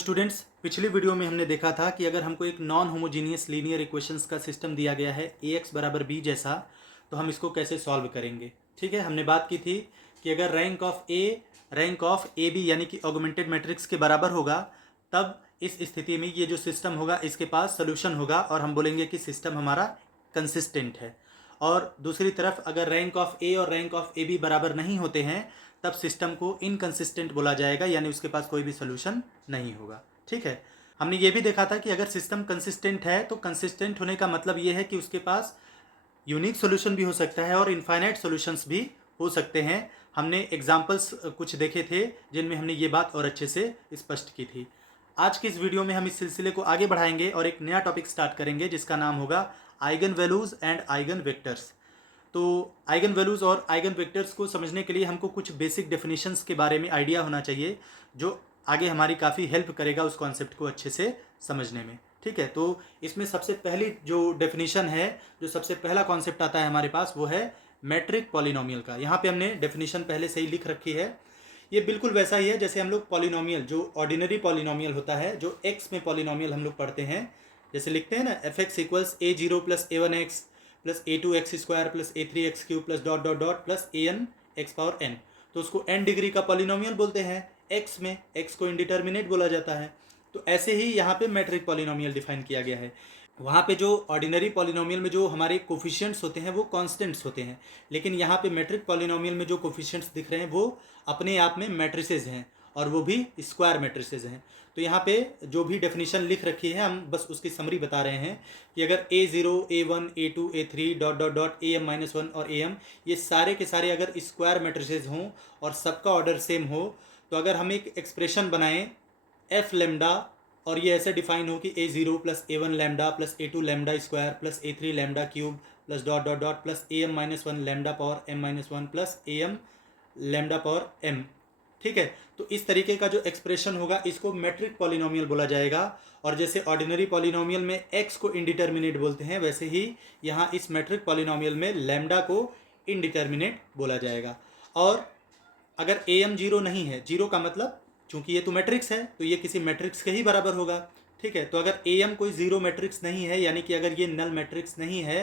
Students, पिछली video में हमने देखा था कि अगर हमको एक नॉन होमोजीनियस लीनियर इक्वेशंस का सिस्टम दिया गया है ax बराबर b जैसा, तो हम इसको कैसे सॉल्व करेंगे। ठीक है, हमने बात की थी कि अगर रैंक ऑफ ए बी यानी कि ऑगमेंटेड मैट्रिक्स के बराबर होगा, तब इस स्थिति में ये जो सिस्टम होगा इसके पास सोल्यूशन होगा और हम बोलेंगे कि सिस्टम हमारा कंसिस्टेंट है। और दूसरी तरफ अगर रैंक ऑफ ए और रैंक ऑफ ए बी बराबर नहीं होते हैं, तब सिस्टम को इनकंसिस्टेंट बोला जाएगा, यानी उसके पास कोई भी सोल्यूशन नहीं होगा। ठीक है, हमने ये भी देखा था कि अगर सिस्टम कंसिस्टेंट है तो कंसिस्टेंट होने का मतलब ये है कि उसके पास यूनिक सोल्यूशन भी हो सकता है और इनफाइनाइट सोल्यूशंस भी हो सकते हैं। हमने एग्जाम्पल्स कुछ देखे थे जिनमें हमने ये बात और अच्छे से स्पष्ट की थी। आज के इस वीडियो में हम इस सिलसिले को आगे बढ़ाएंगे और एक नया टॉपिक स्टार्ट करेंगे जिसका नाम होगा eigen values and eigen vectors. तो आइगन वैल्यूज़ और आइगन वेक्टर्स को समझने के लिए हमको कुछ बेसिक डेफिनेशंस के बारे में आइडिया होना चाहिए, जो आगे हमारी काफ़ी हेल्प करेगा उस कॉन्सेप्ट को अच्छे से समझने में। ठीक है, तो इसमें सबसे पहली जो डेफिनेशन है, जो सबसे पहला कॉन्सेप्ट आता है हमारे पास, वो है मैट्रिक पॉलिनोमियल का। यहाँ पे हमने डेफिनेशन पहले से ही लिख रखी है। ये बिल्कुल वैसा ही है जैसे हम लोग पॉलिनोमियल, जो ऑर्डिनरी पॉलिनोमियल होता है, जो एक्स में पॉलिनोमियल हम लोग पढ़ते हैं, जैसे लिखते हैं ना, F X equals A zero plus A one X plus A two X square plus A three X cube plus dot dot dot plus A N X power N. तो उसको एन डिग्री का polynomial बोलते हैं। X में x को indeterminate बोला जाता है। तो ऐसे ही यहाँ पे मैट्रिक पॉलिनोमियल डिफाइन किया गया है। वहाँ पे जो ऑर्डिनरी पॉलिनोमियल में जो हमारे कोफिशिएंट्स होते हैं वो कांस्टेंट्स होते हैं, लेकिन यहाँ पे मैट्रिक पॉलिनोमियल में जो कोफिशिएंट्स दिख रहे हैं वो अपने आप में मैट्रिसेज हैं, और वो भी स्क्वायर मैट्रिसेज हैं। तो यहाँ पे जो भी डेफिनेशन लिख रखी है हम बस उसकी समरी बता रहे हैं कि अगर a0, a1, a2, a3 dot dot dot am-1 और am ये सारे के सारे अगर स्क्वायर मैट्रिसेज हों और सबका ऑर्डर सेम हो, तो अगर हम एक एक्सप्रेशन बनाएं एफ लेमडा, और ये ऐसे डिफाइन हो कि a0 plus a1 lambda plus a2 lambda square plus a3 lambda cube plus dot dot dot plus am-1 lambda power m-1 plus am lambda power m। ठीक है, तो इस तरीके का जो एक्सप्रेशन होगा इसको मैट्रिक पॉलिनोमियल बोला जाएगा। और जैसे ऑर्डिनरी पॉलिनोमियल में x को इंडिटर्मिनेट बोलते हैं, वैसे ही यहाँ इस मैट्रिक पॉलिनोमियल में लैम्डा को इंडिटर्मिनेट बोला जाएगा। और अगर am जीरो नहीं है, जीरो का मतलब चूंकि ये तो मैट्रिक्स है तो ये किसी मैट्रिक्स के ही बराबर होगा। ठीक है, तो अगर am कोई जीरो मैट्रिक्स नहीं है, यानी कि अगर ये नल मैट्रिक्स नहीं है,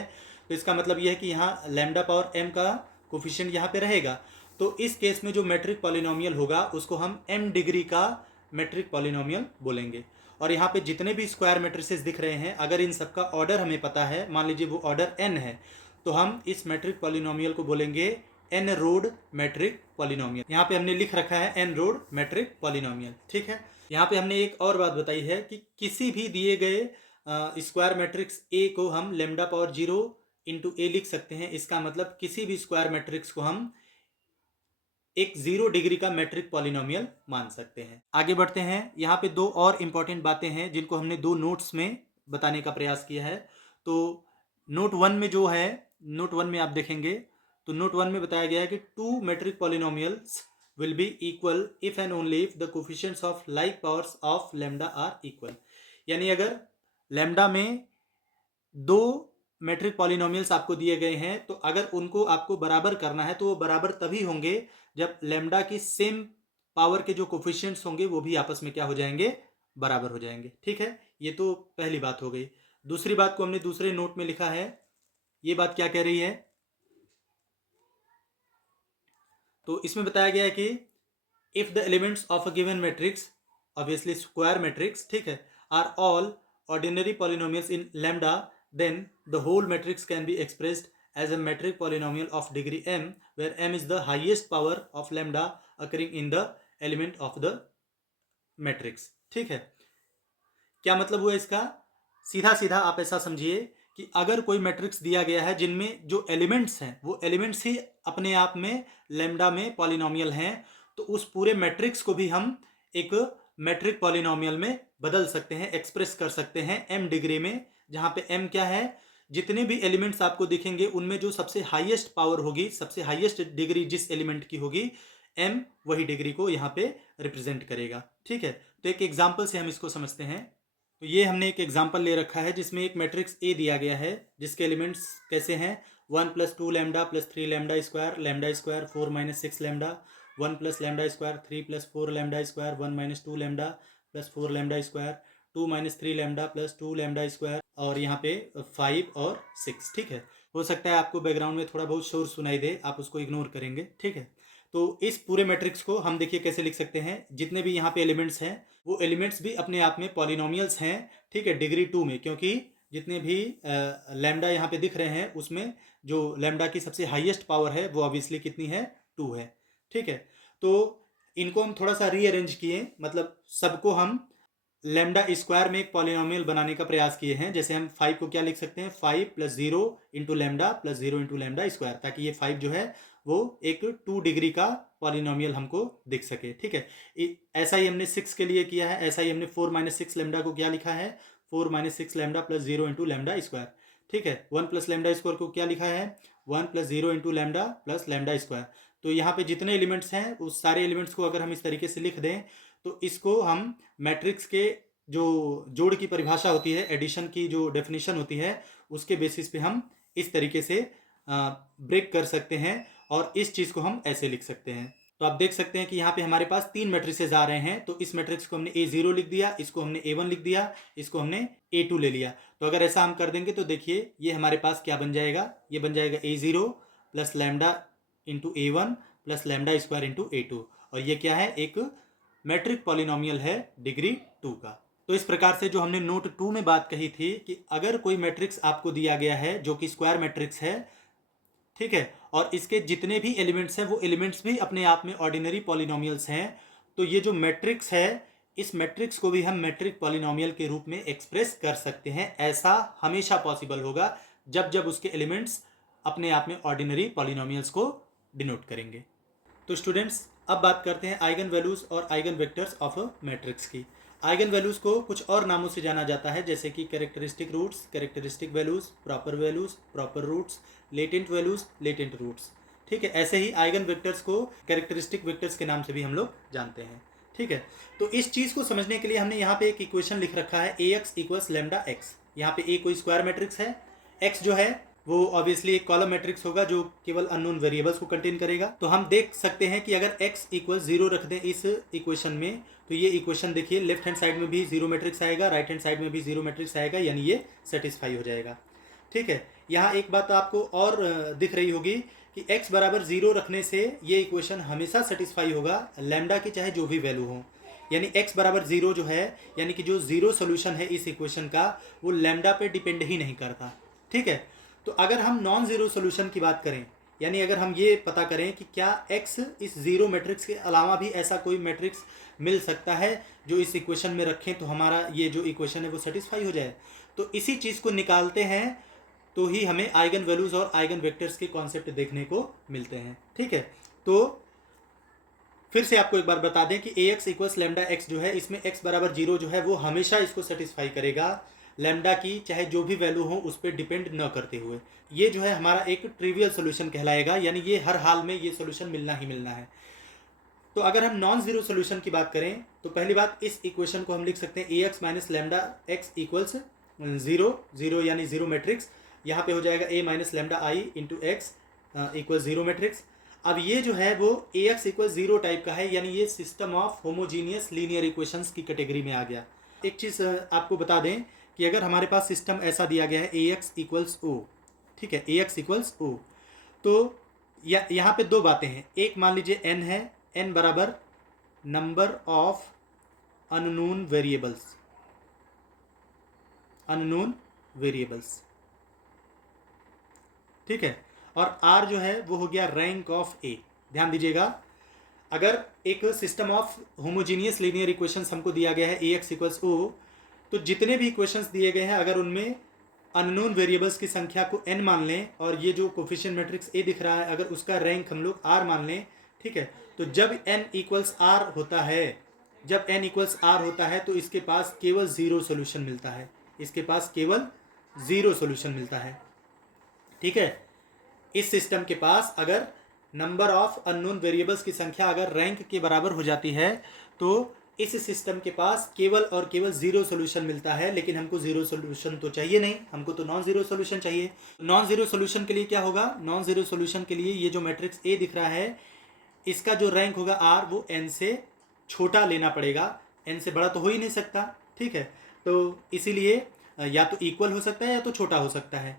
तो इसका मतलब ये है कि यहाँ लैम्डा पावर m का कोफिशिएंट यहाँ पे रहेगा। तो इस केस में जो मैट्रिक पॉलिनोमियल होगा उसको हम m डिग्री का मैट्रिक पॉलिनोमियल बोलेंगे। और यहाँ पे जितने भी स्क्वायर मैट्रिसेस दिख रहे हैं, अगर इन सबका ऑर्डर हमें पता है, मान लीजिए वो ऑर्डर n है, तो हम इस मैट्रिक पॉलिनोमियल को बोलेंगे एन रोड मैट्रिक पॉलिनोमियल। यहाँ पे हमने लिख रखा है एन रोड मैट्रिक पॉलिनोमियल। ठीक है, यहाँ पे हमने एक और बात बताई है कि किसी भी दिए गए स्क्वायर मैट्रिक्स ए को हम लेमडा पावर जीरो इंटू ए लिख सकते हैं। इसका मतलब किसी भी स्क्वायर मैट्रिक्स को हम एक जीरो डिग्री का मैट्रिक पॉलिनोमियल मान सकते हैं। आगे बढ़ते हैं। यहाँ पे दो और इंपॉर्टेंट बातें हैं जिनको हमने दो नोट्स में बताने का प्रयास किया है। तो नोट वन में जो है, नोट वन में आप देखेंगे तो नोट वन में बताया गया है कि two matrix polynomials will be equal if and only if the coefficients of like powers of lambda are equal. यानी अगर लैम्डा में दो मैट्रिक पॉलिनोमियल्स आपको दिए गए हैं, तो अगर उनको आपको बराबर करना है तो वो बराबर तभी होंगे जब लैम्डा की सेम पावर के जो कोफिशिएंट्स होंगे वो भी आपस में क्या हो जाएंगे, बराबर हो जाएंगे। ठीक है, ये तो पहली बात हो गई। दूसरी बात को हमने दूसरे नोट में लिखा है। ये बात क्या कह रही है, तो इसमें बताया गया है कि if the elements of a given matrix, obviously square matrix, ठीक है, are all ordinary polynomials in lambda, then the whole matrix can be expressed as a metric polynomial of degree m, where m is the highest power of lambda occurring in the element of the matrix। ठीक है, क्या मतलब हुआ इसका? सीधा सीधा आप ऐसा समझिए कि अगर कोई मैट्रिक्स दिया गया है जिनमें जो एलिमेंट्स हैं वो एलिमेंट्स ही अपने आप में लैम्डा में पॉलिनोमियल हैं, तो उस पूरे मैट्रिक्स को भी हम एक मैट्रिक पॉलिनोमियल में बदल सकते हैं, एक्सप्रेस कर सकते हैं m डिग्री में। जहां पे m क्या है, जितने भी एलिमेंट्स आपको दिखेंगे उनमें जो सबसे हाईएस्ट पावर होगी, सबसे हाईएस्ट डिग्री जिस एलिमेंट की होगी, m वही डिग्री को यहाँ पे रिप्रेजेंट करेगा। ठीक है, तो एक एग्जाम्पल से हम इसको समझते हैं। तो ये हमने एक एग्जाम्पल ले रखा है जिसमें एक मैट्रिक्स ए दिया गया है जिसके एलिमेंट्स कैसे हैं, 1 plus 2 lambda plus 3 lambda square 4 minus 6 lambda, 1 plus lambda square 3 plus 4 lambda square 1 minus 2 lambda, plus 4 lambda square, 2 minus 3 lambda plus 2 lambda square, और यहाँ पे 5 और 6। ठीक है, हो सकता है आपको बैकग्राउंड में थोड़ा बहुत शोर सुनाई दे, आप उसको इग्नोर करेंगे। ठीक है, तो इस पूरे मैट्रिक्स को हम देखिए कैसे लिख सकते हैं। जितने भी यहाँ पे एलिमेंट्स हैं वो एलिमेंट्स भी अपने आप में पॉलिनोमियल्स हैं। ठीक है, डिग्री 2 में, क्योंकि जितने भी लैम्डा यहाँ पे दिख रहे हैं उसमें जो लैम्डा की सबसे हाईएस्ट पावर है वो ऑब्वियसली कितनी है, 2 है। ठीक है, तो इनको हम थोड़ा सा रीअरेंज किए, मतलब सबको हम लैम्डा स्क्वायर में एक पॉलिनोमियल बनाने का प्रयास किए हैं। जैसे हम 5 को क्या लिख सकते हैं, 5 plus 0 into lambda plus 0 into lambda square, ताकि ये 5 जो है वो एक 2 डिग्री का पॉलिनोमियल हमको दिख सके। ठीक है, ऐसा ही हमने 6 के लिए किया है। ऐसा ही हमने 4 माइनस 6 लैम्डा को क्या लिखा है, 4 minus 6 lambda plus 0 into lambda square. ठीक है, 1 प्लस लैम्डा स्क्वायर को क्या लिखा है, 1 plus 0 into lambda plus lambda square. तो यहाँ पे जितने एलिमेंट्स हैं उस सारे एलिमेंट्स को अगर हम इस तरीके से लिख दें तो इसको हम मैट्रिक्स के जो जोड़ की परिभाषा होती है, एडिशन की जो डेफिनेशन होती है, उसके बेसिस पे हम इस तरीके से ब्रेक कर सकते हैं और इस चीज़ को हम ऐसे लिख सकते हैं। तो आप देख सकते हैं कि यहाँ पे हमारे पास 3 मैट्रिसेस आ रहे हैं। तो इस मैट्रिक्स को हमने A0 लिख दिया, इसको हमने A1 लिख दिया, इसको हमने A2 ले लिया। तो अगर ऐसा हम कर देंगे तो देखिए ये हमारे पास क्या बन जाएगा, ये बन जाएगा A0 plus lambda into A1 plus lambda square into A2। और ये क्या है, एक मैट्रिक पॉलिनोमियल है डिग्री 2 का। तो इस प्रकार से जो हमने नोट 2 में बात कही थी कि अगर कोई मैट्रिक्स आपको दिया गया है जो कि स्क्वायर मैट्रिक्स है, ठीक है, और इसके जितने भी एलिमेंट्स हैं वो एलिमेंट्स भी अपने आप में ऑर्डिनरी पॉलिनोमियल्स हैं, तो ये जो मैट्रिक्स है इस मैट्रिक्स को भी हम मैट्रिक पॉलिनोमियल के रूप में एक्सप्रेस कर सकते हैं। ऐसा हमेशा पॉसिबल होगा जब जब उसके एलिमेंट्स अपने आप में ऑर्डिनरी पॉलिनोमियल्स को डिनोट करेंगे। तो स्टूडेंट्स अब बात करते हैं आइगन वैल्यूज और eigen vectors of a matrix की। आइगन वैल्यूज को कुछ और नामों से जाना जाता है, जैसे कि characteristic roots, characteristic values, proper roots, latent values, latent roots. ठीक है, ऐसे ही आइगन वेक्टर्स को कैरेक्टरिस्टिक वेक्टर्स के नाम से भी हम लोग जानते हैं। ठीक है, तो इस चीज़ को समझने के लिए हमने यहाँ पे एक इक्वेशन लिख रखा है, AX इक्वल्स लैम्डा एक्स। यहाँ पे A कोई स्क्वायर मैट्रिक्स है, X जो है वो ऑब्वियसली एक कॉलम मैट्रिक्स होगा जो केवल अननोन वेरिएबल्स को कंटेन करेगा। तो हम देख सकते हैं कि अगर x इक्वल 0 रख दें इस इक्वेशन में, तो ये इक्वेशन देखिए लेफ्ट हैंड साइड में भी 0 मैट्रिक्स आएगा, राइट हैंड साइड में भी 0 मैट्रिक्स आएगा, यानी ये सेटिस्फाई हो जाएगा। ठीक है, यहाँ एक बात आपको और दिख रही होगी कि x बराबर 0 रखने से ये इक्वेशन हमेशा सेटिस्फाई होगा, लैम्डा की चाहे जो भी वैल्यू हो। यानी x बराबर 0 जो है, यानी कि जो 0 सोल्यूशन है इस इक्वेशन का, वो लैम्डा पे डिपेंड ही नहीं करता। ठीक है, तो अगर हम नॉन ज़ीरो सोल्यूशन की बात करें, यानी अगर हम ये पता करें कि क्या x इस ज़ीरो मैट्रिक्स के अलावा भी ऐसा कोई मैट्रिक्स मिल सकता है जो इस इक्वेशन में रखें तो हमारा ये जो इक्वेशन है वो सेटिस्फाई हो जाए, तो इसी चीज़ को निकालते हैं तो ही हमें आइगन वैल्यूज़ और आइगन वेक्टर्स के कॉन्सेप्ट देखने को मिलते हैं। ठीक है, तो फिर से आपको एक बार बता दें कि AX इक्वल्स लैम्डा एक्स जो है, इसमें x बराबर 0 जो है वो हमेशा इसको सेटिस्फाई करेगा, लैम्डा की चाहे जो भी वैल्यू हो उस पर डिपेंड न करते हुए। ये जो है हमारा एक ट्रिवियल सोल्यूशन कहलाएगा, यानी ये हर हाल में ये सोल्यूशन मिलना ही मिलना है। तो अगर हम नॉन ज़ीरो सोल्यूशन की बात करें तो पहली बात, इस इक्वेशन को हम लिख सकते हैं AX minus lambda x equals 0 यानी ज़ीरो मैट्रिक्स। यहाँ पे हो जाएगा A minus lambda I into x equal 0 matrix. अब ये जो है वो AX इक्वल 0 टाइप का है, यानी ये system of homogeneous linear equations की कैटेगरी में आ गया। एक चीज़ आपको बता दें कि अगर हमारे पास सिस्टम ऐसा दिया गया है AX इक्वल्स O, ठीक है, AX इक्वल्स O, तो यहाँ पे दो बातें हैं। एक मान लीजिए n है, n बराबर नंबर ऑफ अननोन वेरिएबल्स, ठीक है, और r जो है वो हो गया रैंक ऑफ A। ध्यान दीजिएगा, अगर एक system of homogeneous linear equations हमको दिया गया है AX इक्वल्स O, तो जितने भी इक्वेशंस दिए गए हैं अगर उनमें अननोन वेरिएबल्स की संख्या को n मान लें और ये जो कोफिशिएंट मैट्रिक्स A दिख रहा है अगर उसका रैंक हम लोग r मान लें, ठीक है, तो जब n इक्वल्स r होता है, तो इसके पास केवल ज़ीरो सोल्यूशन मिलता है, ठीक है। इस सिस्टम के पास अगर नंबर ऑफ अननोन वेरिएबल्स की संख्या अगर रैंक के बराबर हो जाती है तो इस सिस्टम के पास केवल और केवल ज़ीरो सोल्यूशन मिलता है। लेकिन हमको ज़ीरो सोल्यूशन तो चाहिए नहीं, हमको तो नॉन ज़ीरो सोल्यूशन चाहिए। नॉन ज़ीरो सोल्यूशन के लिए क्या होगा, नॉन ज़ीरो सोल्यूशन के लिए ये जो मैट्रिक्स A दिख रहा है इसका जो रैंक होगा R वो n से छोटा लेना पड़ेगा। n से बड़ा तो हो ही नहीं सकता, ठीक है। तो इसीलिए या तो इक्वल हो सकता है या तो छोटा हो सकता है।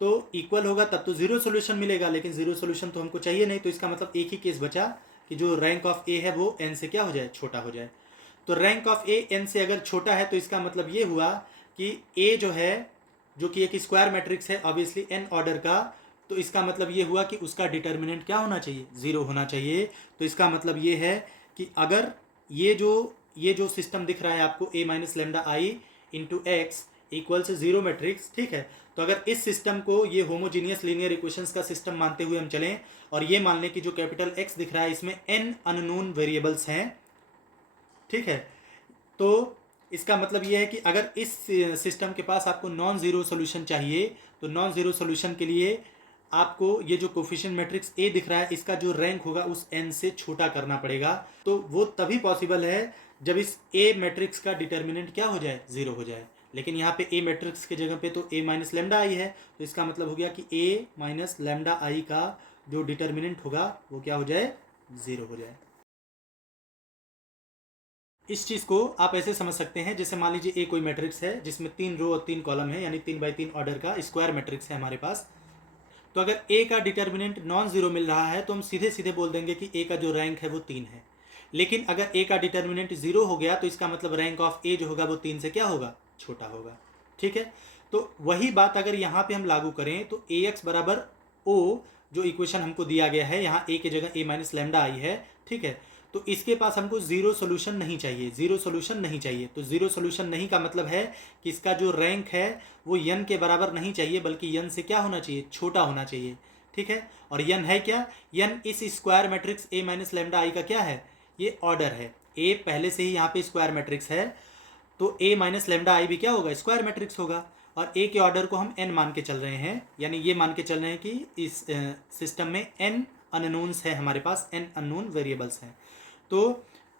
तो इक्वल होगा तब तो ज़ीरो सोल्यूशन मिलेगा, लेकिन ज़ीरो सोल्यूशन तो हमको चाहिए नहीं। तो इसका मतलब एक ही केस बचा कि जो रैंक ऑफ ए है वो n से क्या हो जाए, छोटा हो जाए। तो रैंक ऑफ ए n से अगर छोटा है तो इसका मतलब ये हुआ कि a जो है, जो कि एक स्क्वायर मैट्रिक्स है ऑब्वियसली n ऑर्डर का, तो इसका मतलब ये हुआ कि उसका डिटर्मिनेंट क्या होना चाहिए, ज़ीरो होना चाहिए। तो इसका मतलब ये है कि अगर ये जो सिस्टम दिख रहा है आपको a minus lambda I into x equal से ज़ीरो मैट्रिक्स, ठीक है। तो अगर इस सिस्टम को ये होमोजीनियस लीनियर इक्वेशंस का सिस्टम मानते हुए हम चलें और ये मान लें कि जो कैपिटल X दिख रहा है इसमें n अननोन वेरिएबल्स हैं, ठीक है। तो इसका मतलब ये है कि अगर इस सिस्टम के पास आपको नॉन ज़ीरो सोल्यूशन चाहिए तो नॉन ज़ीरो सोल्यूशन के लिए आपको ये जो कोफिशिएंट मैट्रिक्स ए दिख रहा है इसका जो रैंक होगा उस n से छोटा करना पड़ेगा। तो वो तभी पॉसिबल है जब इस ए मैट्रिक्स का डिटर्मिनेंट क्या हो जाए, ज़ीरो हो जाए। लेकिन यहाँ पे ए मैट्रिक्स के जगह पे तो ए माइनस लेमडा आई है, तो इसका मतलब हो गया कि ए माइनस लेमडा आई का जो डिटर्मिनेंट होगा वो क्या हो जाए, ज़ीरो हो जाए। इस चीज़ को आप ऐसे समझ सकते हैं, जैसे मान लीजिए ए कोई मैट्रिक्स है जिसमें 3 रो और 3 कॉलम है, यानी 3 बाई 3 ऑर्डर का स्क्वायर मैट्रिक्स है हमारे पास। तो अगर ए का डिटर्मिनेंट नॉन ज़ीरो मिल रहा है तो हम सीधे सीधे बोल देंगे कि ए का जो रैंक है वो 3 है। लेकिन अगर ए का डिटर्मिनेंट ज़ीरो हो गया तो इसका मतलब रैंक ऑफ ए जो होगा वो 3 से क्या होगा, छोटा होगा, ठीक है। तो वही बात अगर यहाँ पे हम लागू करें तो ए एक्स बराबर ओ, जो इक्वेशन हमको दिया गया है, यहाँ ए की जगह ए माइनस लेमडा आई है, ठीक है। तो इसके पास हमको ज़ीरो सोल्यूशन नहीं चाहिए, ज़ीरो सोल्यूशन नहीं चाहिए। तो ज़ीरो सोल्यूशन नहीं का मतलब है कि इसका जो रैंक है वो यन के बराबर नहीं चाहिए, बल्कि यन से क्या होना चाहिए, छोटा होना चाहिए, ठीक है। और यन है क्या, यन इस square matrix A minus lambda I का क्या है, ये ऑर्डर है। ए पहले से ही यहाँ पे स्क्वायर मैट्रिक्स है, तो ए माइनस लेमडा आई भी क्या होगा, स्क्वायर मैट्रिक्स होगा। और ए के ऑर्डर को हम एन मान के चल रहे हैं, यानी ये मान के चल रहे हैं कि इस सिस्टम में एन अननोन्स है, हमारे पास एन अननोन वेरिएबल्स हैं। तो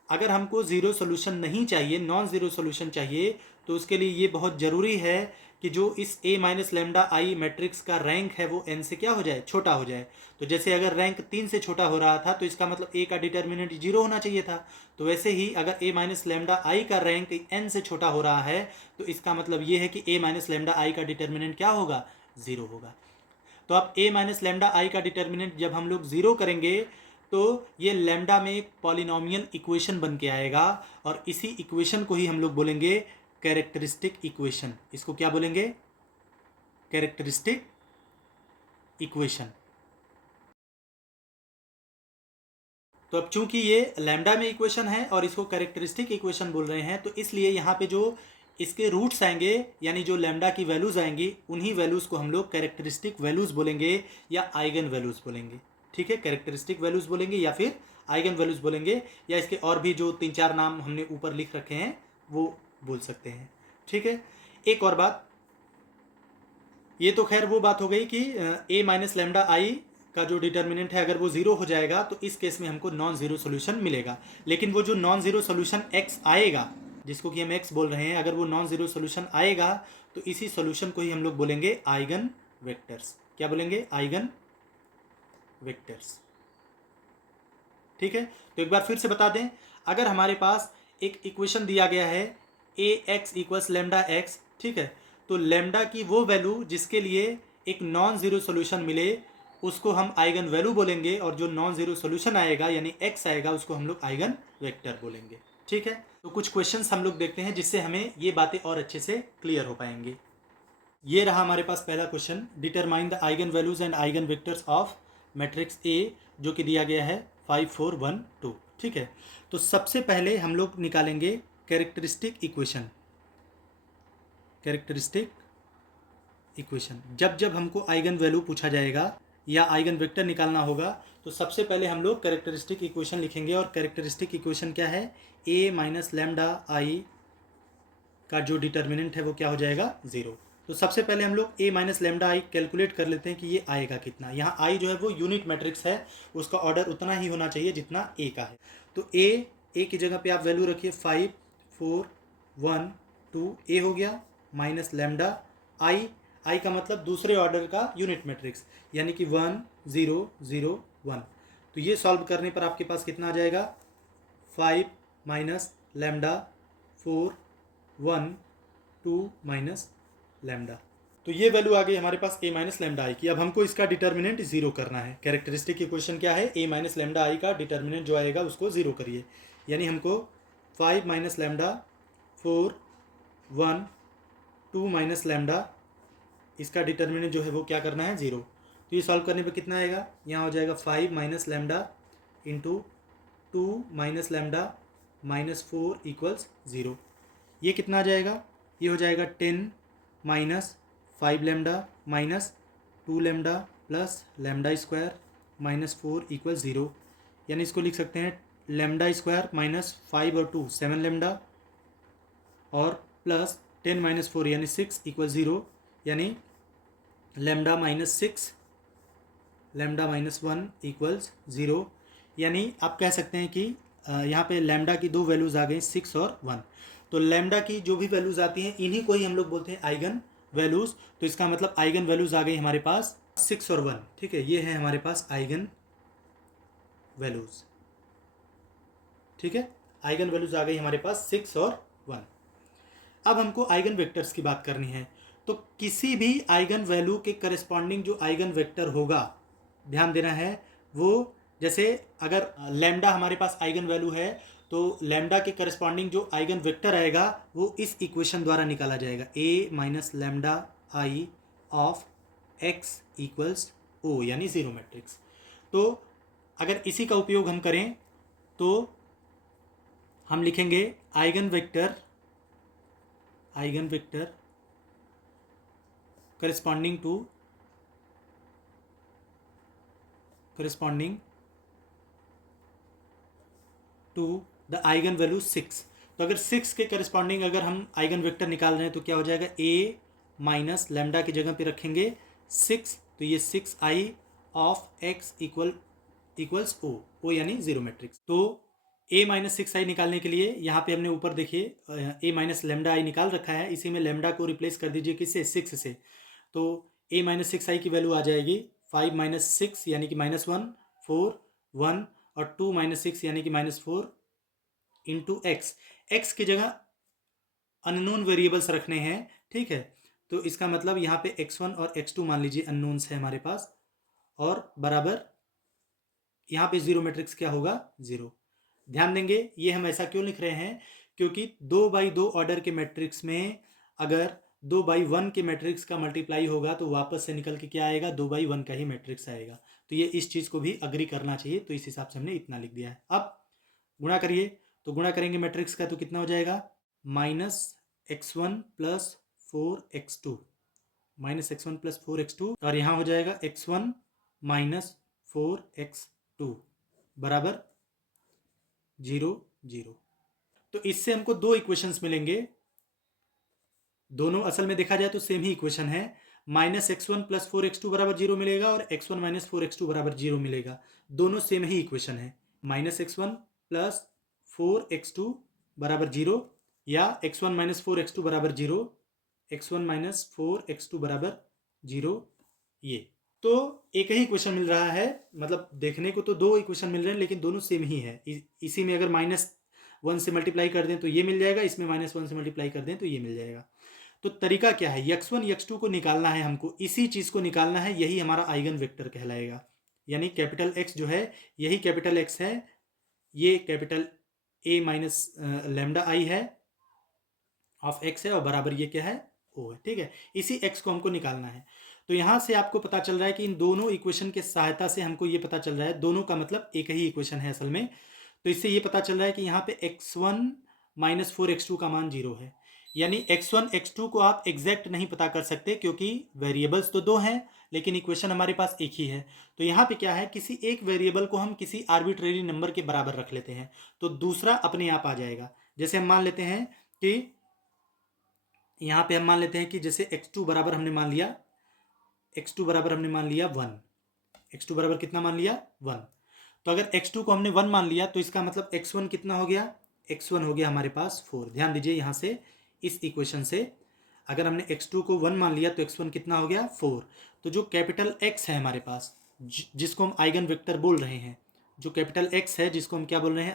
अगर हमको ज़ीरो सोल्यूशन नहीं चाहिए, नॉन ज़ीरो सोल्यूशन चाहिए, तो उसके लिए ये बहुत ज़रूरी है कि जो इस ए माइनस लेमडा आई मैट्रिक्स का रैंक है वो एन से क्या हो जाए, छोटा हो जाए। तो जैसे अगर रैंक 3 से छोटा हो रहा था तो इसका मतलब ए का डिटर्मिनेंट 0 होना चाहिए था। तो वैसे ही अगर ए माइनस लेमडा आई का रैंक एन से छोटा हो रहा है तो इसका मतलब ये है कि ए माइनस लेमडा आई का डिटर्मिनेंट क्या होगा, 0 होगा। तो अब ए माइनस लेमडा आई का डिटर्मिनेंट जब हम लोग 0 करेंगे तो ये लेमडा में एक पॉलिनोमियल इक्वेशन बन के आएगा, और इसी इक्वेशन को ही हम लोग बोलेंगे कैरेक्टरिस्टिक इक्वेशन। इसको क्या बोलेंगे, कैरेक्टरिस्टिक इक्वेशन। तो अब चूंकि ये लैम्डा में इक्वेशन है और इसको कैरेक्टरिस्टिक इक्वेशन बोल रहे हैं, तो इसलिए यहाँ पे जो इसके रूट्स आएंगे, यानी जो लैम्डा की वैल्यूज़ आएंगी, उन्हीं वैल्यूज़ को हम लोग कैरेक्टरिस्टिक वैल्यूज़ बोलेंगे या आइगन वैल्यूज़ बोलेंगे, ठीक है। कैरेक्टरिस्टिक वैल्यूज़ बोलेंगे या फिर आइगन वैल्यूज़ बोलेंगे, या इसके और भी जो 3-4 नाम हमने ऊपर लिख रखे हैं वो बोल सकते हैं, ठीक है। एक और बात, ये तो खैर वो बात हो गई कि ए माइनस लेमडा आई का जो डिटर्मिनेंट है अगर वो 0 हो जाएगा तो इस केस में हमको नॉन ज़ीरो सोल्यूशन मिलेगा। लेकिन वो जो नॉन ज़ीरो सोल्यूशन x आएगा, जिसको कि हम x बोल रहे हैं, अगर वो नॉन ज़ीरो सोल्यूशन आएगा तो इसी सोल्यूशन को ही हम लोग बोलेंगे आइगन वेक्टर्स। क्या बोलेंगे, आइगन वेक्टर्स, ठीक है। तो एक बार फिर से बता दें, अगर हमारे पास एक इक्वेशन दिया गया है ए एक्स इक्वल्स लेमडा एक्स, ठीक है, तो लेमडा की वो वैल्यू जिसके लिए एक नॉन ज़ीरो सोल्यूशन मिले उसको हम आइगन वैल्यू बोलेंगे, और जो नॉन ज़ीरो सोल्यूशन आएगा यानी एक्स आएगा उसको हम लोग आइगन वेक्टर बोलेंगे, ठीक है। तो कुछ क्वेश्चंस हम लोग देखते हैं जिससे हमें ये बातें और अच्छे से क्लियर हो पाएंगे। ये रहा हमारे पास पहला question, determine the eigen values and eigen vectors of matrix A, जो कि दिया गया है 5 4 1 2, ठीक है। तो सबसे पहले हम लोग निकालेंगे कैरेक्टरिस्टिक इक्वेशन। कैरेक्टरिस्टिक इक्वेशन, जब जब हमको आइगन वैल्यू पूछा जाएगा या आइगन वेक्टर निकालना होगा तो सबसे पहले हम लोग कैरेक्टरिस्टिक इक्वेशन लिखेंगे। और कैरेक्टरिस्टिक इक्वेशन क्या है, ए माइनस लेमडा आई का जो डिटर्मिनेंट है वो क्या हो जाएगा, 0। तो सबसे पहले हम लोग ए माइनस लेमडा आई कैलकुलेट कर लेते हैं कि ये आएगा कितना। यहाँ आई जो है वो यूनिट मैट्रिक्स है, उसका ऑर्डर उतना ही होना चाहिए जितना ए का है। तो ए की जगह पे आप वैल्यू रखिए 5 4 1 2, ए हो गया माइनस लेमडा आई का मतलब दूसरे ऑर्डर का यूनिट मैट्रिक्स, यानी कि 1 0 0 1। तो ये सॉल्व करने पर आपके पास कितना आ जाएगा, 5 माइनस लेमडा 4 1 2 माइनस लैम्डा। तो ये वैल्यू आ गई हमारे पास a माइनस लैम्डा आई की। अब हमको इसका डिटर्मिनेंट जीरो करना है। कैरेक्टरिस्टिक इक्वेशन क्या है, a माइनस लैम्डा आई का डिटर्मिनेंट जो आएगा उसको जीरो करिए। यानी हमको 5 माइनस लैम्डा 4 1 2 माइनस लैम्डा, इसका डिटर्मिनेंट जो है वो क्या करना है, जीरो। तो ये सॉल्व करने पे कितना आएगा, यहाँ हो जाएगा 5 minus lambda into 2 minus lambda minus 4 equals zero. ये कितना आ जाएगा, ये हो जाएगा 10 minus 5 lambda minus 2 lambda plus lambda square minus 4 equal zero. यानी इसको लिख सकते हैं लैम्डा स्क्वायर माइनस 5 और 2 7 लैम्डा और प्लस 10 माइनस 4 यानी 6 इक्वल ज़ीरो। यानी lambda minus 6 lambda minus 1 equals zero. यानी आप कह सकते हैं कि यहाँ पे लैम्डा की दो वैल्यूज़ आ गई 6 और 1। तो लैम्डा की जो भी वैल्यूज़ आती हैं इन्हीं को ही हम लोग बोलते हैं आइगन वैल्यूज़। तो इसका मतलब आइगन वैल्यूज़ आ गई हमारे पास 6 और 1। ठीक है, ये है हमारे पास आइगन वैल्यूज़। ठीक है, आइगन वैल्यूज़ आ गई हमारे पास 6 और 1। अब हमको आइगन वेक्टर्स की बात करनी है। तो किसी भी आइगन वैल्यू के करस्पॉन्डिंग जो आइगन वेक्टर होगा, ध्यान देना है वो, जैसे अगर लैम्डा हमारे पास आइगन वैल्यू है तो लैम्डा के करस्पॉन्डिंग जो आइगन वेक्टर आएगा वो इस इक्वेशन द्वारा निकाला जाएगा, a minus lambda I of x equals O, यानी जीरो मैट्रिक्स। तो अगर इसी का उपयोग हम करें तो हम लिखेंगे eigen vector corresponding to the eigen value 6। तो अगर 6 के करस्पॉन्डिंग अगर हम आइगन वेक्टर निकाल रहे हैं तो क्या हो जाएगा, a माइनस लैम्डा की जगह पे रखेंगे 6, तो ये 6i of x equals O यानी जीरो मैट्रिक्स। तो a माइनस 6i निकालने के लिए यहाँ पे हमने ऊपर देखिए a माइनस लैम्डा आई निकाल रखा है, इसी में लैम्डा को रिप्लेस कर दीजिए किससे, 6 से। तो a माइनस 6i की वैल्यू आ जाएगी 5 माइनस 6 यानी कि माइनस 1 4 1 और 2 माइनस 6 यानी कि माइनस 4 इंटू एक्स की जगह अननोन वेरिएबल्स रखने हैं। ठीक है, तो इसका मतलब यहाँ पे x1 और x2 मान लीजिए अननोन्स है हमारे पास, और बराबर यहाँ पे जीरो मैट्रिक्स क्या होगा, जीरो। ध्यान देंगे ये हम ऐसा क्यों लिख रहे हैं, क्योंकि 2x2 ऑर्डर के मैट्रिक्स में अगर 2x1 के मैट्रिक्स का मल्टीप्लाई होगा तो वापस से निकल के क्या आएगा, 2x1 का ही मैट्रिक्स आएगा। तो ये इस चीज़ को भी अग्री करना चाहिए, तो इस हिसाब से हमने इतना लिख दिया है। अब गुणा करिए, तो गुणा करेंगे मैट्रिक्स का तो कितना हो जाएगा, minus x1 plus 4x2 minus x1 plus 4x2, और यहाँ हो जाएगा x1 माइनस 4x2 बराबर 0 0। तो इससे हमको दो इक्वेशंस मिलेंगे, दोनों असल में देखा जाए तो सेम ही इक्वेशन है। माइनस x1 प्लस 4x2 बराबर 0 मिलेगा और x1 माइनस 4x2 बराबर 0 मिलेगा, दोनों सेम ही इक्वेशन है। माइनस x1 प्लस 4x2 बराबर 0 या x1 माइनस 4x2 बराबर 0, x1 माइनस 4x2 बराबर 0। ये तो एक ही इक्वेशन मिल रहा है, मतलब देखने को तो दो इक्वेशन मिल रहे हैं लेकिन दोनों सेम ही है। इसी में अगर माइनस 1 से मल्टीप्लाई कर दें तो ये मिल जाएगा, इसमें माइनस 1 से मल्टीप्लाई कर दें तो ये मिल जाएगा। तो तरीका क्या है, x1 x2 को निकालना है हमको, इसी चीज़ को निकालना है, यही हमारा आइगन वेक्टर कहलाएगा। यानी कैपिटल X जो है यही कैपिटल X है, ये कैपिटल A माइनस लैम्डा आई है ऑफ X है, और बराबर ये क्या है, O है। ठीक है, इसी X को हमको निकालना है। तो यहाँ से आपको पता चल रहा है कि इन दोनों इक्वेशन के सहायता से हमको ये पता चल रहा है, दोनों का मतलब एक ही इक्वेशन है असल में। तो इससे ये पता चल रहा है कि यहाँ पे x1 माइनस 4x2 का मान 0 है। यानी x1 x2 को आप एग्जैक्ट नहीं पता कर सकते क्योंकि वेरिएबल्स तो दो हैं लेकिन इक्वेशन हमारे पास एक ही है। तो यहाँ पे क्या है, किसी एक वेरिएबल को हम किसी आर्बिट्रेरी नंबर के बराबर रख लेते हैं तो दूसरा अपने आप आ जाएगा। जैसे हम मान लेते हैं कि यहाँ पे हम मान लेते हैं कि जैसे x2 बराबर हमने मान लिया 1, x2 बराबर कितना मान लिया 1। तो अगर x2 को हमने 1 मान लिया तो इसका मतलब x1 कितना हो गया, x1 हो गया हमारे पास 4। ध्यान दीजिए यहाँ से इस इक्वेशन से अगर हमने x2 को 1 मान लिया तो x1 कितना हो गया 4। तो जो कैपिटल X है हमारे पास, जिसको हम आइगन वेक्टर बोल रहे हैं, जो कैपिटल X है जिसको हम क्या बोल रहे हैं,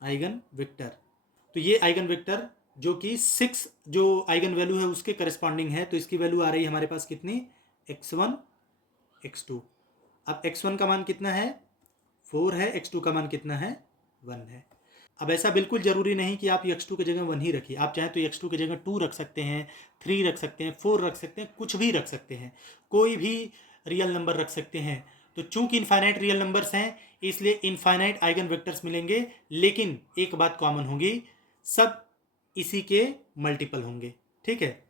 आइगन वेक्टर, तो ये आइगन वेक्टर जो कि 6 जो आइगन वैल्यू है उसके करस्पॉन्डिंग है, तो इसकी वैल्यू आ रही है हमारे पास कितनी, x1 x2। अब x1 का मान कितना है, 4 है, x2 का मान कितना है, 1 है। अब ऐसा बिल्कुल ज़रूरी नहीं कि आप x2 की जगह 1 ही रखिए, आप चाहें तो x2 की जगह 2 रख सकते हैं, 3 रख सकते हैं, 4 रख सकते हैं, कुछ भी रख सकते हैं, कोई भी रियल नंबर रख सकते हैं। तो चूंकि इनफाइनाइट रियल नंबर्स हैं इसलिए इनफाइनाइट आइगन वेक्टर्स मिलेंगे, लेकिन एक बात कॉमन होगी, सब इसी के मल्टीपल होंगे। ठीक है,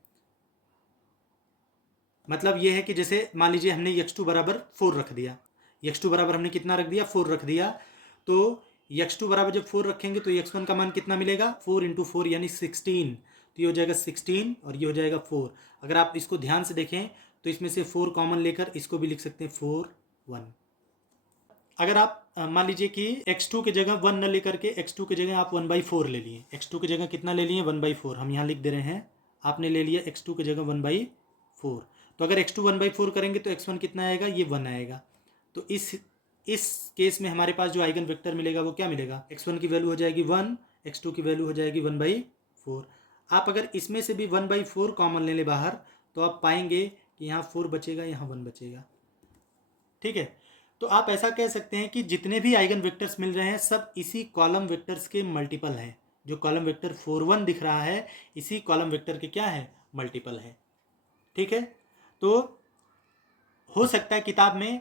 मतलब ये है कि जैसे मान लीजिए हमने x2 बराबर 4 रख दिया, x2 बराबर हमने कितना रख दिया, 4 रख दिया, तो x2 बराबर जब 4 रखेंगे तो x1 का मान कितना मिलेगा, 4 इंटू 4 यानी 16, तो ये हो जाएगा 16 और ये हो जाएगा 4। अगर आप इसको ध्यान से देखें तो इसमें से 4 कॉमन लेकर इसको भी लिख सकते हैं 4 1। अगर आप मान लीजिए कि x2 की जगह 1 न लेकर के x2 की जगह आप 1/4 ले लिए, x2 की जगह कितना ले लिए, 1/4, हम यहाँ लिख दे रहे हैं, आपने ले लिया x2 की जगह 1/4, तो अगर x2 1/4 करेंगे तो x1 कितना आएगा, ये 1 आएगा। तो इस केस में हमारे पास जो आइगन वेक्टर मिलेगा वो क्या मिलेगा, x1 की वैल्यू हो जाएगी 1, x2 की वैल्यू हो जाएगी 1/4। आप अगर इसमें से भी 1/4 कॉमन ले लें बाहर तो आप पाएंगे कि यहाँ 4 बचेगा, यहाँ 1 बचेगा। ठीक है, तो आप ऐसा कह सकते हैं कि जितने भी आइगन वेक्टर्स मिल रहे हैं सब इसी कॉलम वेक्टर्स के मल्टीपल हैं। जो कॉलम वेक्टर 4 1 दिख रहा है इसी कॉलम वेक्टर के क्या है, मल्टीपल है। ठीक है, तो हो सकता है किताब में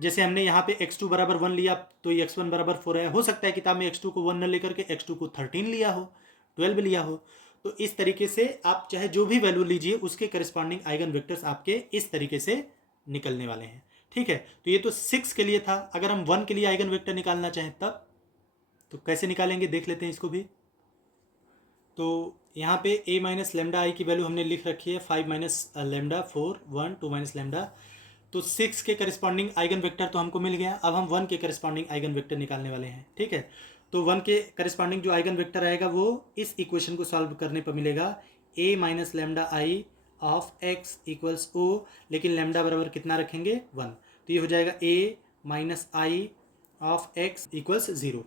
जैसे हमने यहाँ पे x2 बराबर 1 लिया तो ये x1 बराबर 4 है, हो सकता है किताब में x2 को 1 न लेकर के x2 को 13 लिया हो, 12 लिया हो। तो इस तरीके से आप चाहे जो भी वैल्यू लीजिए उसके करस्पॉन्डिंग आइगन वेक्टर्स आपके इस तरीके से निकलने वाले हैं। ठीक है, तो ये तो 6 के लिए था। अगर हम 1 के लिए आइगन वेक्टर निकालना चाहें तब तो कैसे निकालेंगे देख लेते हैं इसको भी। तो यहाँ पे a माइनस लेमडा आई की वैल्यू हमने लिख रखी है 5 माइनस लेमडा 4 1 2 माइनस लेमडा। तो 6 के करस्पॉन्डिंग आइगन वेक्टर तो हमको मिल गया, अब हम 1 के करस्पॉन्डिंग आइगन वेक्टर निकालने वाले हैं। ठीक है, तो 1 के करस्पॉन्डिंग जो आइगन वेक्टर आएगा वो इस इक्वेशन को सॉल्व करने पर मिलेगा, a minus lambda I of x equals o, लेकिन लेमडा बराबर कितना रखेंगे 1, तो ये हो जाएगा a minus I of x equals 0।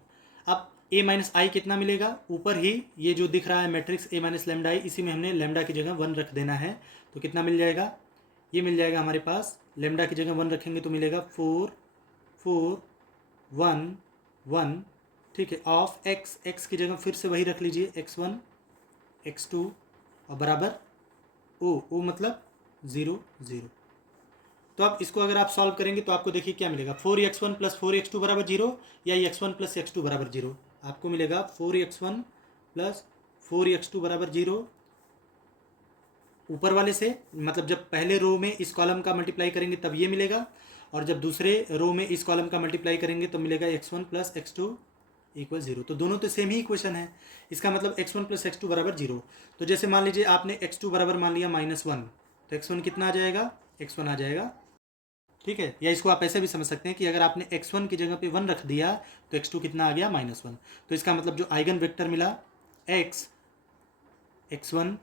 अब a माइनस आई कितना मिलेगा, ऊपर ही ये जो दिख रहा है matrix a minus lambda I, इसी में हमने लेमडा की जगह 1 रख देना है, तो कितना मिल जाएगा, ये मिल जाएगा हमारे पास, लेमडा की जगह 1 रखेंगे तो मिलेगा 4 4 1 1। ठीक है, ऑफ x की जगह फिर से वही रख लीजिए x1 x2 और बराबर o मतलब 0 0। तो अब इसको अगर आप सॉल्व करेंगे तो आपको देखिए क्या मिलेगा, 4x1 प्लस 4x2 बराबर 0 या x1 प्लस x2 बराबर 0। आपको मिलेगा 4x1 प्लस 4x2 बराबर 0 ऊपर वाले से, मतलब जब पहले रो में इस कॉलम का मल्टीप्लाई करेंगे तब ये मिलेगा, और जब दूसरे रो में इस कॉलम का मल्टीप्लाई करेंगे तो मिलेगा x1 प्लस x2 इक्वल 0। तो दोनों तो सेम ही इक्वेशन है, इसका मतलब x1 प्लस x2 बराबर 0। तो जैसे मान लीजिए आपने x2 बराबर मान लिया -1, तो x1 कितना आ जाएगा, x1 आ जाएगा। ठीक है, या इसको आप ऐसे भी समझ सकते हैं कि अगर आपने x1 की जगह पे 1 रख दिया तो x2 कितना आ गया -1। तो इसका मतलब जो आइगन वेक्टर मिला x1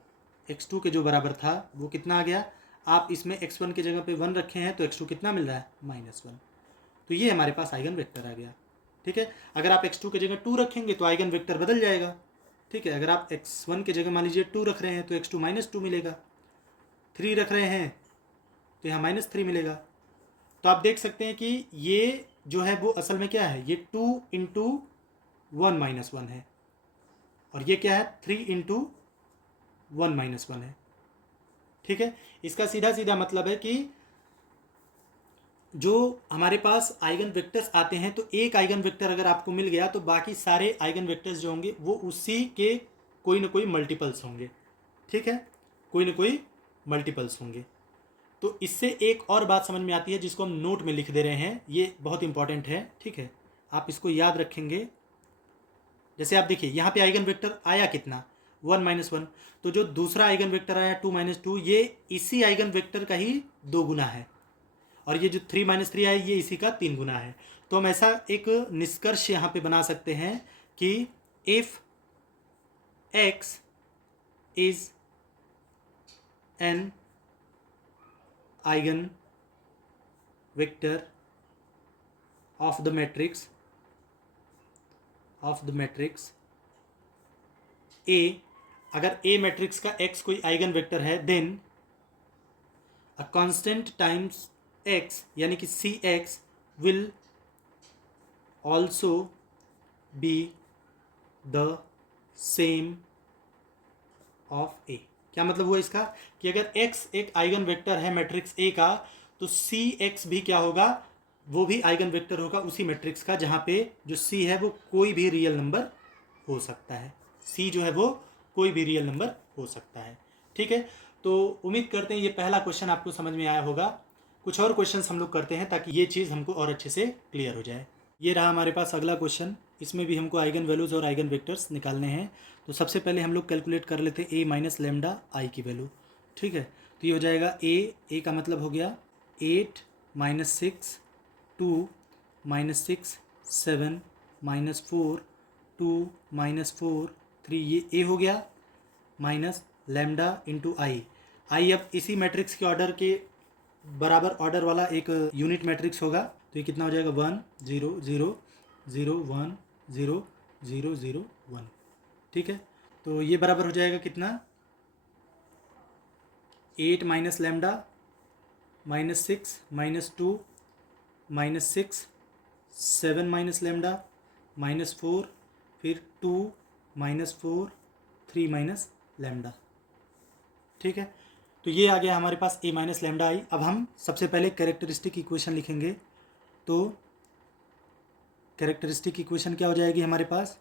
x2 के जो बराबर था वो कितना आ गया, आप इसमें x1 की जगह पे 1 रखे हैं तो x2 कितना मिल रहा है -1। तो ये हमारे पास आइगन वेक्टर आ गया। ठीक है, अगर आप x2 की जगह 2 रखेंगे तो आइगन वेक्टर बदल जाएगा। ठीक है, अगर आप x1 की जगह मान लीजिए 2 रख रहे हैं तो x2 -2 मिलेगा, 3 रख रहे हैं तो यहाँ -3 मिलेगा। तो आप देख सकते हैं कि ये जो है वो असल में क्या है, ये 2 इंटू 1 -1 है, और ये क्या है 3 इंटू 1 -1 है। ठीक है, इसका सीधा सीधा मतलब है कि जो हमारे पास आइगन वेक्टर्स आते हैं तो एक आइगन वेक्टर अगर आपको मिल गया तो बाकी सारे आइगन वेक्टर्स जो होंगे वो उसी के कोई ना कोई मल्टीपल्स होंगे। ठीक है, कोई ना कोई मल्टीपल्स होंगे। तो इससे एक और बात समझ में आती है जिसको हम नोट में लिख दे रहे हैं, ये बहुत इंपॉर्टेंट है। ठीक है, आप इसको याद रखेंगे। जैसे आप देखिए यहाँ पे आइगन वेक्टर आया कितना 1 -1, तो जो दूसरा आइगन वेक्टर आया 2 -2 ये इसी आइगन वेक्टर का ही 2 गुना है, और ये जो 3 -3 आया ये इसी का 3 गुना है। तो हम ऐसा एक निष्कर्ष यहाँ पे बना सकते हैं कि if x is an eigen vector of the matrix A, अगर ए मैट्रिक्स का एक्स कोई आइगन वेक्टर है, then a constant times x यानी कि c x will also be the same of A. क्या मतलब हुआ इसका कि अगर x एक आइगन वेक्टर है मैट्रिक्स A का, तो सी एक्स भी क्या होगा, वो भी आइगन वेक्टर होगा उसी मैट्रिक्स का, जहाँ पे जो C है वो कोई भी रियल नंबर हो सकता है। C जो है वो कोई भी रियल नंबर हो सकता है। ठीक है, तो उम्मीद करते हैं ये पहला क्वेश्चन आपको समझ में आया होगा। कुछ और क्वेश्चंस हम लोग करते हैं ताकि ये चीज़ हमको और अच्छे से क्लियर हो जाए। ये रहा हमारे पास अगला क्वेश्चन। इसमें भी हमको आइगन वैल्यूज़ और आइगन वेक्टर्स निकालने हैं। तो सबसे पहले हम लोग कैलकुलेट कर लेते हैं a माइनस लेमडा आई की वैल्यू। ठीक है, तो ये हो जाएगा a का मतलब हो गया 8 माइनस 6 2 माइनस 6 7 माइनस 4 2 माइनस 4 3, ये a हो गया, माइनस लेमडा इंटू आई अब इसी मैट्रिक्स के ऑर्डर के बराबर ऑर्डर वाला एक यूनिट मैट्रिक्स होगा। तो ये कितना हो जाएगा 1 0 0 0 1 0 0 0 1। ठीक है, तो ये बराबर हो जाएगा कितना, 8 minus lambda minus 6 minus 2 minus 6 7 minus lambda minus 4 फिर 2 माइनस 4 3 माइनस लेमडा। ठीक है, तो ये आ गया हमारे पास a माइनस लेमडा आई। अब हम सबसे पहले कैरेक्टरिस्टिक इक्वेशन लिखेंगे। तो कैरेक्टरिस्टिक इक्वेशन क्या हो जाएगी हमारे पास,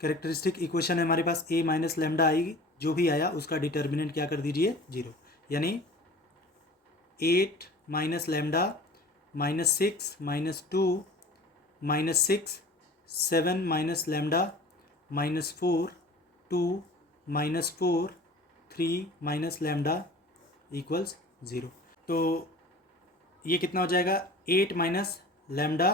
कैरेक्टरिस्टिक इक्वेशन है हमारे पास a माइनस लेमडा आई, जो भी आया उसका डिटर्मिनेंट क्या कर दीजिए 0, यानी 8 minus lambda minus 6 minus 2 minus 6 7 minus lambda minus 4 2 minus 4 3 minus lambda equals 0। तो ये कितना हो जाएगा 8 माइनस लेमडा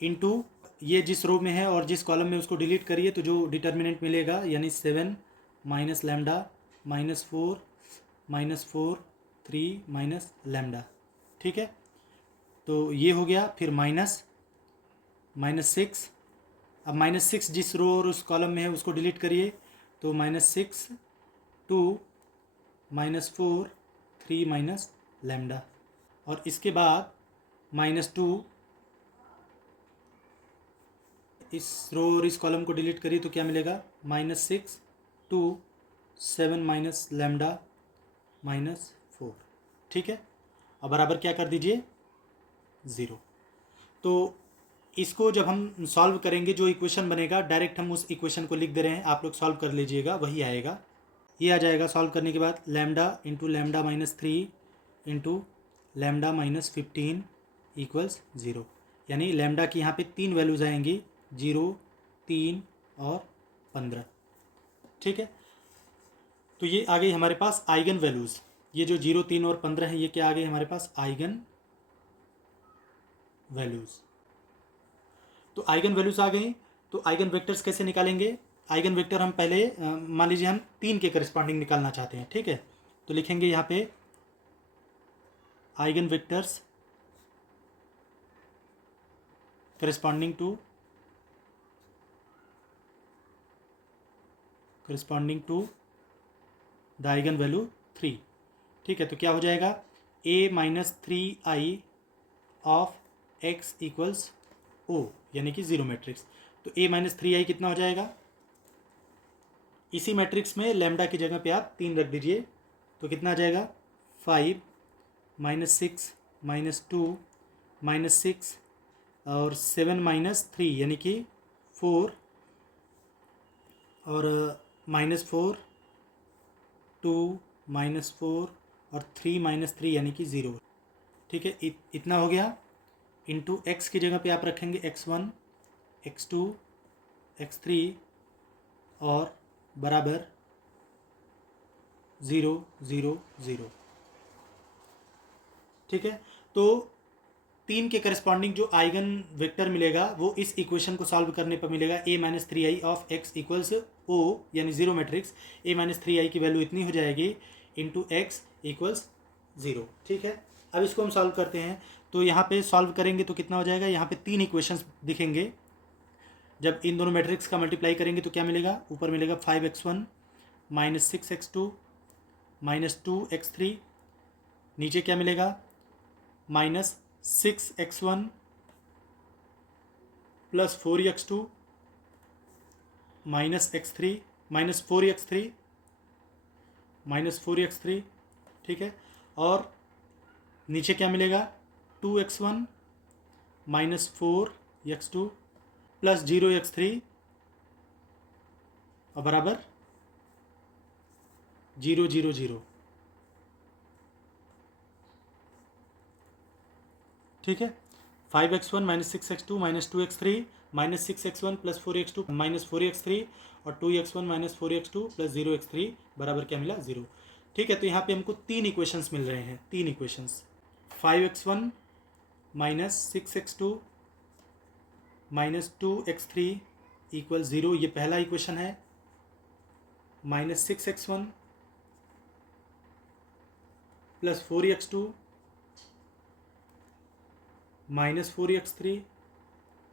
इंटू ये जिस रो में है और जिस कॉलम में उसको डिलीट करिए, तो जो डिटर्मिनेंट मिलेगा यानी 7 minus lambda minus 4 3 minus lambda. ठीक है, तो ये हो गया, फिर माइनस 6। अब माइनस 6 जिस रो और उस कॉलम में है उसको डिलीट करिए, तो माइनस 6 2 माइनस 4 3 माइनस लेमडा, और इसके बाद माइनस 2 इस रो और इस कॉलम को डिलीट करिए, तो क्या मिलेगा माइनस 6 2 7 माइनस लेमडा माइनस 4। ठीक है, और बराबर क्या कर दीजिए 0। तो इसको जब हम सॉल्व करेंगे, जो इक्वेशन बनेगा डायरेक्ट हम उस इक्वेशन को लिख दे रहे हैं, आप लोग सॉल्व कर लीजिएगा, वही आएगा। ये आ जाएगा सॉल्व करने के बाद lambda into lambda minus 3 into lambda minus 15 equals 0, यानी लेमडा की यहाँ पे 3 वैल्यूज आएंगी 0 3 और 15। ठीक है, तो ये आ गई हमारे पास आइगन वैल्यूज़। ये जो 0 3 और 15 है, ये क्या आ गई हमारे पास आइगन वैल्यूज़। तो आइगन वैल्यूज़ आ गई, तो आइगन वेक्टर्स कैसे निकालेंगे। आइगन वेक्टर हम पहले मान लीजिए हम 3 के करस्पॉन्डिंग निकालना चाहते हैं। ठीक है, तो लिखेंगे यहाँ पे eigen vectors corresponding to the eigen value 3। ठीक है, तो क्या हो जाएगा a minus 3i of x equals o, यानी कि 0 मैट्रिक्स। तो a माइनस 3i कितना हो जाएगा, इसी मैट्रिक्स में लेमडा की जगह पे आप 3 रख दीजिए, तो कितना आ जाएगा 5 माइनस 6 माइनस 2 माइनस 6 और 7 माइनस 3 यानी कि 4 और माइनस 4 2 माइनस 4 और 3 माइनस 3 यानी कि 0। ठीक है, इतना हो गया। इंटू एक्स की जगह पे आप रखेंगे x1 x2 x3 और बराबर 0 0 0। ठीक है, तो 3 के करस्पॉन्डिंग जो आइगन वेक्टर मिलेगा वो इस इक्वेशन को सॉल्व करने पर मिलेगा a minus 3i of x equals o, यानी 0 मैट्रिक्स। a माइनस 3i की वैल्यू इतनी हो जाएगी इंटू x इक्वल्स 0। ठीक है, अब इसको हम सॉल्व करते हैं। तो यहाँ पे सॉल्व करेंगे तो कितना हो जाएगा, यहाँ पे 3 इक्वेशंस दिखेंगे जब इन दोनों मैट्रिक्स का मल्टीप्लाई करेंगे तो क्या मिलेगा, ऊपर मिलेगा 5x1 minus 6x2 minus 2x3, नीचे क्या मिलेगा minus 6x1 plus 4x2 minus x3 minus 4x3 minus 4x3, ठीक है। और नीचे क्या मिलेगा 2x1 minus 4x2 plus 0x3 और बराबर 0 0 0, ठीक है। 5x1 minus 6x2 minus 2x3 minus 6x1 plus 4x2 minus 4x3 और 2x1 minus 4x2 plus 0x3 बराबर क्या मिला 0, ठीक है। तो यहाँ पे हमको 3 इक्वेशंस मिल रहे हैं, 3 equations. 5x1 minus 6x2 minus 2x3 equal 0, ये पहला इक्वेशन है। Minus 6x1 plus 4x2 minus 4x3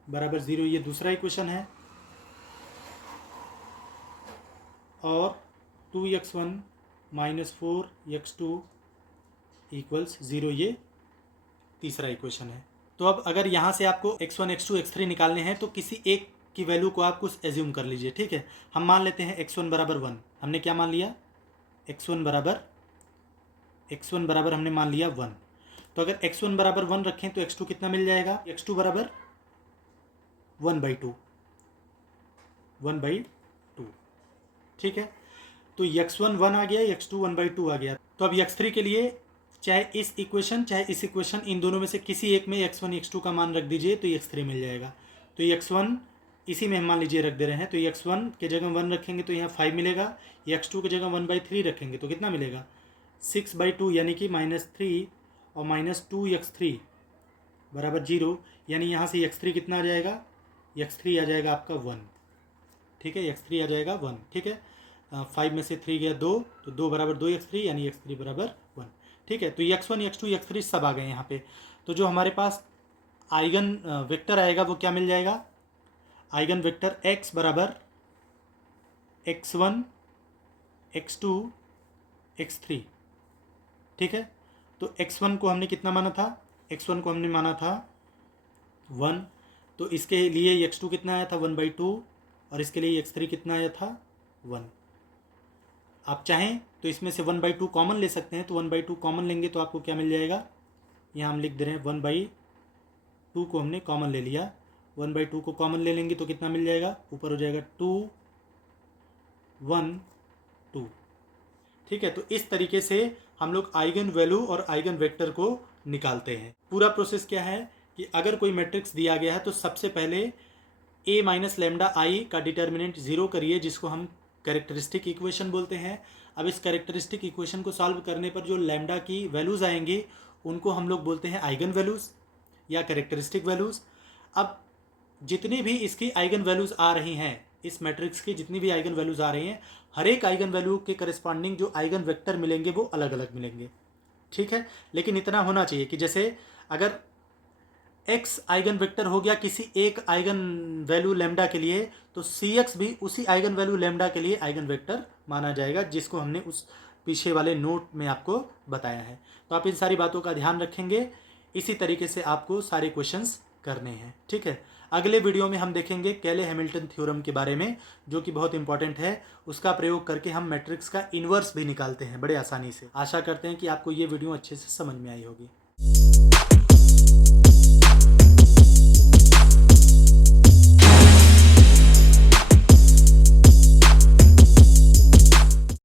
बराबर 0, ये दूसरा इक्वेशन है। और 2x1 माइनस 4x2 इक्वल्स 0, ये तीसरा इक्वेशन है। तो अब अगर यहाँ से आपको x1 x2 x3 निकालने हैं तो किसी एक की वैल्यू को आप कुछ एज्यूम कर लीजिए, ठीक है। हम मान लेते हैं x1 बराबर 1, हमने क्या मान लिया x1 बराबर हमने मान लिया 1। तो अगर x1 बराबर 1 रखें तो x2 कितना मिल जाएगा, x2 बराबर 1/2, ठीक है। तो x1 1 आ गया, x2 1/2 आ गया। तो अब x3 के लिए चाहे इस इक्वेशन चाहे इस इक्वेशन, इन दोनों में से किसी एक में x1 x2 का मान रख दीजिए तो x3 मिल जाएगा। तो x1 इसी में हम मान लीजिए रख दे रहे हैं, तो x1 के जगह 1 रखेंगे तो यहाँ 5 मिलेगा, x2 की जगह 1/3 रखेंगे तो कितना मिलेगा 6/2, यानी कि -3 और माइनस 2x3 बराबर 0, यानी यहाँ से x3 कितना आ जाएगा, x3 आ जाएगा आपका 1, ठीक है। x3 आ जाएगा 1, ठीक है। 5 में से 3 गया 2, तो 2 बराबर 2x3, यानी x3 बराबर 1, ठीक है। तो x1 x2 x3 सब आ गए यहाँ पे। तो जो हमारे पास आइगन वेक्टर आएगा वो क्या मिल जाएगा, आइगन वेक्टर x बराबर x1 x2 x3, ठीक है। तो x1 को हमने कितना माना था, x1 को हमने माना था 1, तो इसके लिए x2 कितना आया था 1/2, और इसके लिए x3 कितना आया था 1। आप चाहें तो इसमें से 1/2 कॉमन ले सकते हैं, तो 1/2 कॉमन लेंगे तो आपको क्या मिल जाएगा, यहाँ हम लिख दे रहे हैं 1/2 को हमने कॉमन ले लिया। 1/2 को कॉमन ले लेंगे तो कितना मिल जाएगा, ऊपर हो जाएगा 2 1 2, ठीक है। तो इस तरीके से हम लोग आइगन वैल्यू और आइगन वेक्टर को निकालते हैं। पूरा प्रोसेस क्या है कि अगर कोई मैट्रिक्स दिया गया है तो सबसे पहले a माइनस लैम्डा आई का डिटर्मिनेंट 0 करिए, जिसको हम कैरेक्टरिस्टिक इक्वेशन बोलते हैं। अब इस कैरेक्टरिस्टिक इक्वेशन को सॉल्व करने पर जो लैम्डा की वैल्यूज़ आएंगी उनको हम लोग बोलते हैं आइगन वैल्यूज़ या कैरेक्टरिस्टिक वैल्यूज़। अब जितनी भी इसकी आइगन वैल्यूज़ आ रही हैं, इस मैट्रिक्स की जितनी भी आइगन वैल्यूज़ आ रही हैं, हर एक आइगन वैल्यू के करस्पॉन्डिंग जो आइगन वेक्टर मिलेंगे वो अलग अलग मिलेंगे, ठीक है। लेकिन इतना होना चाहिए कि जैसे अगर x आइगन वेक्टर हो गया किसी एक आइगन वैल्यू लैम्डा के लिए, तो cx भी उसी आइगन वैल्यू लैम्डा के लिए आइगन वेक्टर माना जाएगा, जिसको हमने उस पीछे वाले नोट में आपको बताया है। तो आप इन सारी बातों का ध्यान रखेंगे, इसी तरीके से आपको सारे क्वेश्चंस करने हैं, ठीक है। अगले वीडियो में हम देखेंगे केले हैमिल्टन थ्योरम के बारे में, जो कि बहुत इंपॉर्टेंट है। उसका प्रयोग करके हम मैट्रिक्स का इन्वर्स भी निकालते हैं बड़े आसानी से। आशा करते हैं कि आपको ये वीडियो अच्छे से समझ में आई होगी।